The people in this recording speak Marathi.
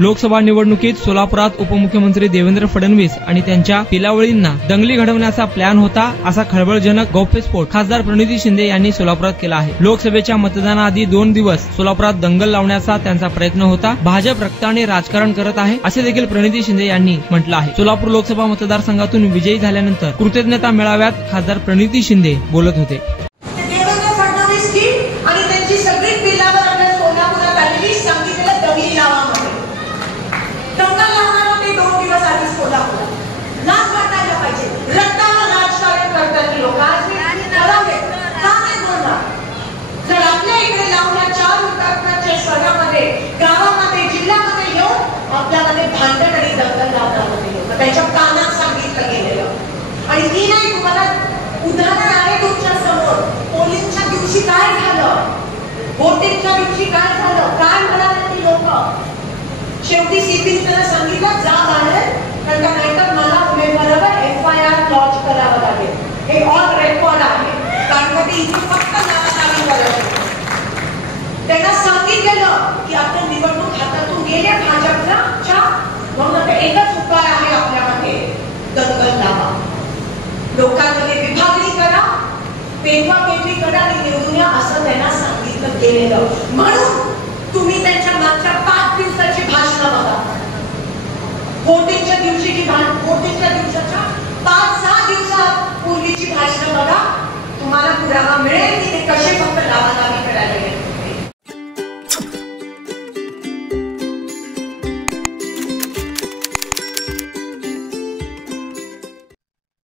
लोकसभा निवडणुकीत सोलापुरात उपमुख्यमंत्री देवेंद्र फडणवीस आणि त्यांच्या पिलावळींना दंगली घडवण्याचा प्लॅन होता, असा खळबळजनक गौप्यस्फोट खासदार प्रणिती शिंदे यांनी सोलापुरात केला आहे. लोकसभेच्या मतदानाआधी 2 दिवस सोलापुरात दंगल लावण्याचा त्यांचा प्रयत्न होता. भाजप रक्ताने राजकारण करत आहे, असे देखील प्रणिती शिंदे यांनी म्हटलं आहे. सोलापूर लोकसभा मतदारसंघातून विजयी झाल्यानंतर कृतज्ञता मेळाव्यात खासदार प्रणिती शिंदे बोलत होते. देवेंद्र फडणवीस जी आणि त्यांची सगळी पिलावर आपल्या सोलापुरात आलेली सांगितलेलं दंगली लावामध्ये दंगल लावणार होते 2 दिवस आधी सोलापुरात. लाज वाटायला पाहिजे. रक्तानं राजकारण करतात लोक. आज मी ठरवले का नाही बोलणार. जर आपल्या इकडे लावल्या 4 हुतात्म्यांच्या शहरामध्ये, गावामध्ये, जिल्ह्यामध्ये येऊन आपल्यामध्ये भांडण आणि दंगल लावणार होते लोक. त्याच्या कानात सांगितलं गेलेलं. आणि ती नाही, तुम्हाला उदाहरण आहे तुमच्या समोर. पोलिंगच्या दिवशी काय झालं, वोटिंगच्या दिवशी काय झालं, काय म्हणाले ती लोक. शेवटी सीपीने त्यांना सांगितलं जा बाहेर, कारण का नाहीतर मला उमेदवारावर FIR लॉन्च करावं लागेल. हे ऑन रेकॉर्ड आहे. कारण का ते इथे फक्त नावानावी करत. त्यांना सांगितलेलं की आपण निवडणूक हातातून गेले भाजपच्या, म्हणून एकच उपाय आहे आपल्यामध्ये, दंगल लावा, लोकांमध्ये विभागणी करा, पेटवापेटवी करा आणि निवडून या, असं त्यांना सांगितलं गेलेलं. म्हणून तुम्ही त्यांच्या मागच्या 5 दिवसाची भाषणं बघा. वोटिंगच्या दिवशीची वोटिंगच्या दिवसाच्या 5-6 दिवसापूर्वीची भाषणं बघा. तुम्हाला पुरावा मिळेल की ते कसे फक्त लावालावी करायला गेले.